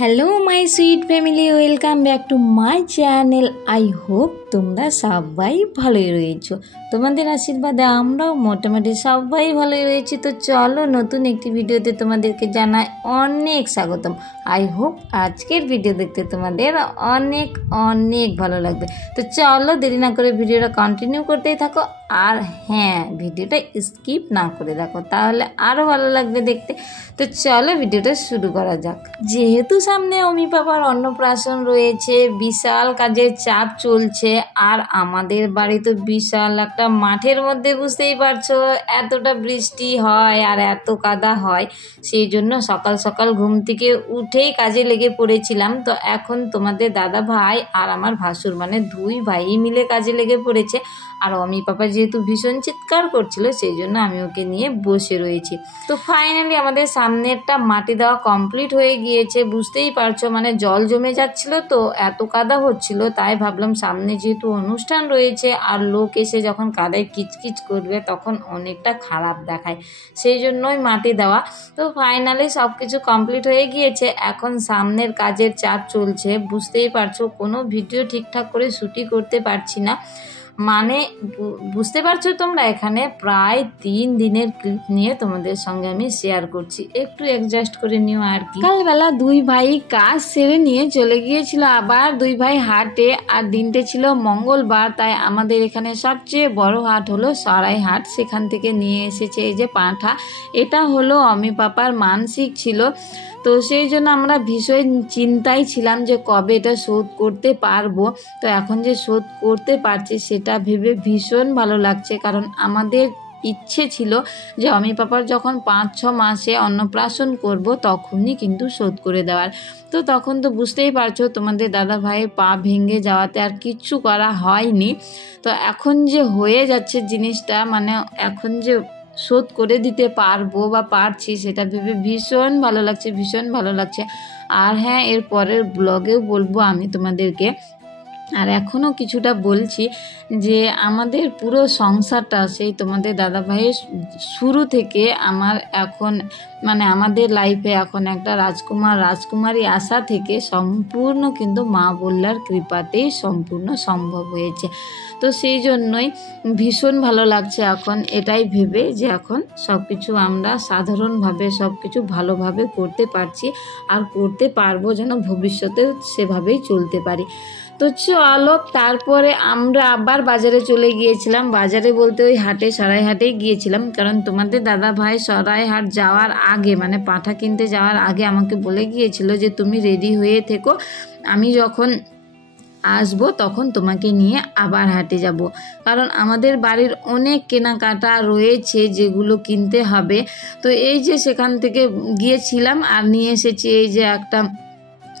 Hello my sweet family, welcome back to my channel. I hope তোমরা সবাই ভালোই রয়েছো। তোমাদের আশীর্বাদে আমরাও মোটামুটি সবাই ভালোই রয়েছি। তো চলো নতুন একটি ভিডিওতে তোমাদেরকে জানাই অনেক স্বাগতম। আই হোপ আজকের ভিডিও দেখতে তোমাদের অনেক অনেক ভালো লাগবে। তো চলো দেরি না করে ভিডিওটা কন্টিনিউ করতেই থাকো। আর হ্যাঁ, ভিডিওটা স্কিপ না করে দেখো, তাহলে আরও ভালো লাগবে দেখতে। তো চলো ভিডিওটা শুরু করা যাক। যেহেতু সামনে অমি পাপার অন্নপ্রাশন রয়েছে, বিশাল কাজের চাপ চলছে, আর আমাদের বাড়ি তো বিশাল একটা মাঠের মধ্যে, বুঝতেই পারছো এতটা বৃষ্টি হয় আর এত কাদা হয়। সেই জন্য সকাল সকাল ঘুম থেকে উঠেই কাজে লেগে পড়েছিলাম। তো এখন তোমাদের দাদা ভাই আর আমার ভাসুর মানে দুই ভাই মিলে কাজে লেগে পড়েছে। আর অমি পাপা যেহেতু ভীষণ চিৎকার করছিল, সেই জন্য আমি ওকে নিয়ে বসে রয়েছি। তো ফাইনালি আমাদের সামনেরটা মাটি দেওয়া কমপ্লিট হয়ে গিয়েছে। বুঝতেই পারছো মানে জল জমে যাচ্ছিল, তো এত কাদা হচ্ছিল, তাই ভাবলাম সামনে যেহেতু অনুষ্ঠান রয়েছে আর লোক এসে যখন কাদায় কিচকিচ করবে তখন অনেকটা খারাপ দেখায়, সেই জন্যই মাটি দেওয়া। তো ফাইনালি সব কিছু কমপ্লিট হয়ে গিয়েছে। এখন সামনের কাজের চাপ চলছে, বুঝতেই পারছো কোনো ভিডিও ঠিকঠাক করে শুটই করতে পারছি না। মানে বুঝতে পারছো তোমরা, এখানে প্রায় 3 দিনের ক্লিপ নিয়ে তোমাদের সঙ্গে আমি শেয়ার করছি, একটু অ্যাডজাস্ট করে নিও আর কি। কালবেলা দুই ভাই কাজ সেরে নিয়ে চলে গিয়েছিল আবার দুই ভাই হাটে, আর দিনটা ছিল মঙ্গলবার, তাই আমাদের এখানে সবচেয়ে বড় হাট হলো সরাই হাট। সেখান থেকে নিয়ে এসেছে এই যে পাঁঠা। এটা হলো অমি পাপার মানসিক ছিল, তো সেই জন্য আমরা ভীষণ চিন্তায় ছিলাম যে কবে এটা শোধ করতে পারবো। তো এখন যে শোধ করতে পারছি সেটা ভেবে ভীষণ ভালো লাগছে, কারণ আমাদের ইচ্ছে ছিল যে অমি পাপার যখন 5-6 মাসে অন্নপ্রাশন করব তখনই কিন্তু শোধ করে দেওয়ার। তো তখন তো বুঝতেই পারছো তোমাদের দাদা ভাইয়ের পা ভেঙে যাওয়াতে আর কিচ্ছু করা হয়নি। তো এখন যে হয়ে যাচ্ছে জিনিসটা, মানে এখন যে শোধ করে দিতে পারবো বা পারছি, সেটা ভেবে ভীষণ ভালো লাগছে, ভীষণ ভালো লাগছে। আর হ্যাঁ, এর পরের ব্লগেও বলবো আমি তোমাদেরকে। আর এখনও কিছুটা বলছি যে আমাদের পুরো সংসারটা সেই তোমাদের দাদাভাইয়ের শুরু থেকে আমার এখন মানে আমাদের লাইফে এখন একটা রাজকুমারী আসা থেকে সম্পূর্ণ কিন্তু মা বললার কৃপাতেই সম্পূর্ণ সম্ভব হয়েছে। তো সেই জন্যই ভীষণ ভালো লাগছে এখন এটাই ভেবে যে এখন সব কিছু আমরা সাধারণভাবে সব কিছু ভালোভাবে করতে পারছি, আর করতে পারবো যেন ভবিষ্যতে সেভাবেই চলতে পারি। তো চলো তারপরে আমরা আবার বাজারে চলে গিয়েছিলাম। বাজারে বলতে ওই হাটে, সরাই হাটেই গিয়েছিলাম, কারণ তোমাদের দাদা ভাই সরাই হাট যাওয়ার আগে মানে পাঁঠা কিনতে যাওয়ার আগে আমাকে বলে গিয়েছিল যে তুমি রেডি হয়ে থেকো, আমি যখন আসবো তখন তোমাকে নিয়ে আবার হাটে যাব। কারণ আমাদের বাড়ির অনেক কেনাকাটা রয়েছে যেগুলো কিনতে হবে। তো এই যে সেখান থেকে গিয়েছিলাম আর নিয়ে এসেছি এই যে একটা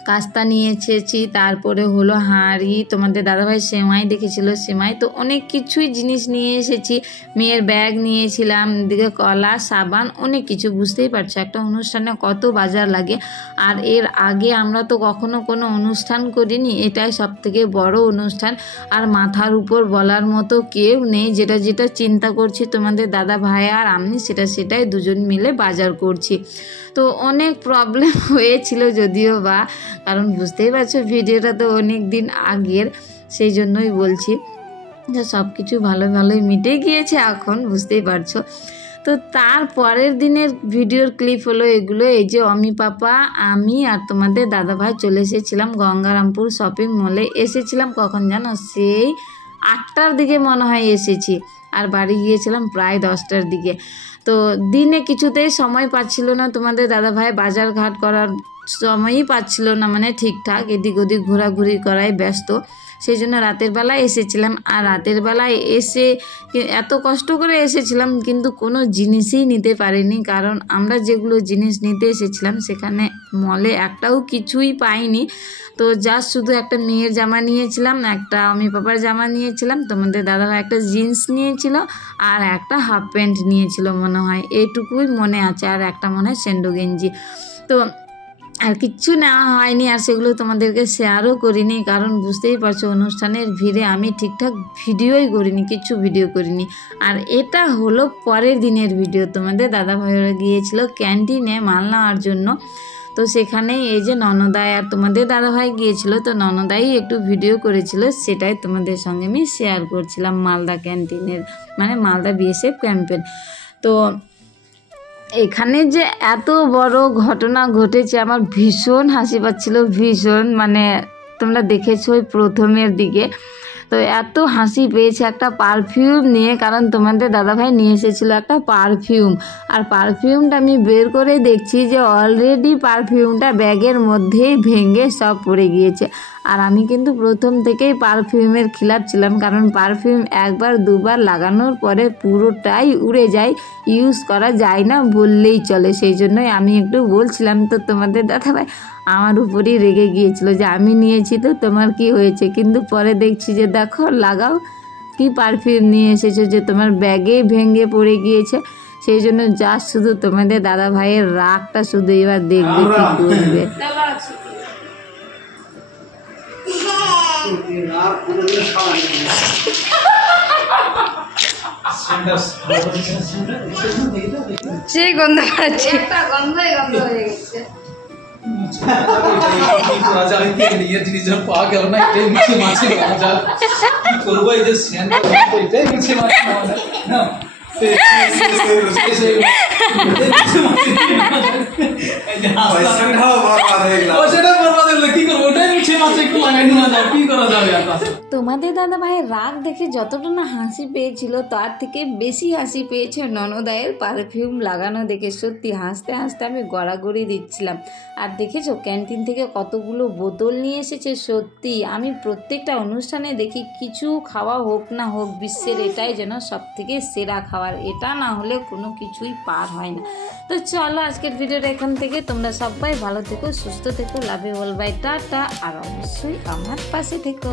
কাস্তা নিয়ে এসেছি, তারপরে হলো হাঁড়ি, তোমাদের দাদাভাই সেমাই দেখেছিল সেমাই, তো অনেক কিছুই জিনিস নিয়ে এসেছি। মেয়ের ব্যাগ নিয়েছিলাম, এদিকে কলা, সাবান, অনেক কিছু। বুঝতেই পারছো একটা অনুষ্ঠানে কত বাজার লাগে। আর এর আগে আমরা তো কখনো কোনো অনুষ্ঠান করিনি, এটাই সব থেকে বড় অনুষ্ঠান। আর মাথার উপর বলার মতো কেউ নেই, যেটা যেটা চিন্তা করছি তোমাদের দাদা ভাই আর আমি সেটাই দুজন মিলে বাজার করছি। তো অনেক প্রবলেম হয়েছিল যদিও বা, কারণ বুঝতেই পারছো ভিডিওটা তো অনেক দিন আগের, সেই জন্যই বলছি যে সব কিছু ভালোই মিটে গিয়েছে এখন, বুঝতেই পারছো। তো তার পরের দিনের ভিডিওর ক্লিপ হলো এগুলো। এই যে অমি পাপা, আমি আর তোমাদের দাদাভাই চলে এসেছিলাম গঙ্গারামপুর শপিং মলে। এসেছিলাম কখন জানো, সেই 8টার দিকে মনে হয় এসেছি, আর বাড়ি গিয়েছিলাম প্রায় 10টার দিকে। তো দিনে কিছুতেই সময় পাচ্ছিল না তোমাদের দাদাভাই, বাজার ঘাট করার সময়ই পাচ্ছিল না, মানে ঠিকঠাক এদিক ওদিক ঘোরাঘুরি করায় ব্যস্ত, সেই জন্য রাতের বেলায় এসেছিলাম। আর রাতের বেলায় এসে এত কষ্ট করে এসেছিলাম কিন্তু কোনো জিনিসই নিতে পারিনি, কারণ আমরা যেগুলো জিনিস নিতে এসেছিলাম সেখানে মলে একটাও কিছুই পাইনি। তো জাস্ট শুধু একটা মেয়ের জামা নিয়েছিলাম, একটা অমি পাপার জামা নিয়েছিলাম, তোমাদের দাদাভাই একটা জিন্স নিয়েছিল, আর একটা হাফ প্যান্ট নিয়েছিল মনে হয়, এইটুকুই মনে আছে, আর একটা মনে হয় সেন্ডো গেঞ্জি। তো আর কিচ্ছু নেওয়া হয়নি, আর সেগুলো তোমাদেরকে শেয়ারও করিনি, কারণ বুঝতেই পারছো অনুষ্ঠানের ভিড়ে আমি ঠিকঠাক ভিডিওই করিনি, কিচ্ছু ভিডিও করিনি। আর এটা হলো পরের দিনের ভিডিও। তোমাদের দাদা ভাইয়েরা গিয়েছিল ক্যান্টিনে মাল নেওয়ার জন্য। তো তো সেখানে এই যে ননদাই আর তোমাদের দাদাভাই গিয়েছিল, তো ননদাই একটু ভিডিও করেছিল, সেটাই তোমাদের সঙ্গে আমি শেয়ার করছিলাম মালদা ক্যান্টিনের, মানে মালদা বিএসএফ ক্যাম্পের। তো এখানে যে এত বড় ঘটনা ঘটেছে আমার ভীষণ হাসি পাচ্ছিল, ভীষণ, মানে তোমরা দেখেছো ওই প্রথমের দিকে, তো এত হাসি পেয়েছে একটা পারফিউম নিয়ে, কারণ তোমাদের দাদাভাই নিয়ে এসেছিলো একটা পারফিউম, আর পারফিউমটা আমি বের করে দেখছি যে অলরেডি পারফিউমটা ব্যাগের মধ্যেই ভেঙে সব পড়ে গিয়েছে। আর আমি কিন্তু প্রথম থেকেই পারফিউমের খিলাফ ছিলাম, কারণ পারফিউম একবার দুবার লাগানোর পরে পুরোটাই উড়ে যায়, ইউজ করা যায় না বললেই চলে। সেই জন্যই আমি একটু বলছিলাম, তো তোমাদের দাদাভাই আমার উপরই রেগে গিয়েছিল যে আমি নিয়েছি তো তোমার কি হয়েছে, কিন্তু পরে দেখছি যে দেখো লাগাও, কি পারফিউম নিয়ে এসেছো যে তোমার ব্যাগেই ভেঙে পড়ে গিয়েছে। সেই জন্য যা শুধু তোমাদের দাদা ভাইয়ের রাগটা শুধু এবার দেখবে কি করবে। সেই গন্ধ পাচ্ছে, গন্ধই গন্ধ হয়ে গেছে। তোমাদের দাদা ভাইয়ের রাগ দেখে যতটা না হাসি পেয়েছিল, তার থেকে বেশি হাসি পেয়েছে ননদায়ের পারফিউম লাগানো দেখে। সত্যি হাসতে হাসতে আমি গড়াগড়ি দিচ্ছিলাম। আর দেখেছো ক্যান্টিন থেকে কতগুলো বোতল নিয়ে এসেছে। সত্যি আমি প্রত্যেকটা অনুষ্ঠানে দেখি কিছু খাওয়া হোক না হোক, বিশ্বের এটাই যেন সব থেকে সেরা খাবার, এটা না হলে কোনো কিছুই পার হয় না। তো চলো আজকের ভিডিওটা এখান থেকে, তোমরা সবাই ভালো থেকো, সুস্থ থেকো, লাভে বলবাই টাটা, আর অবশ্যই আমার পাশে থেকো।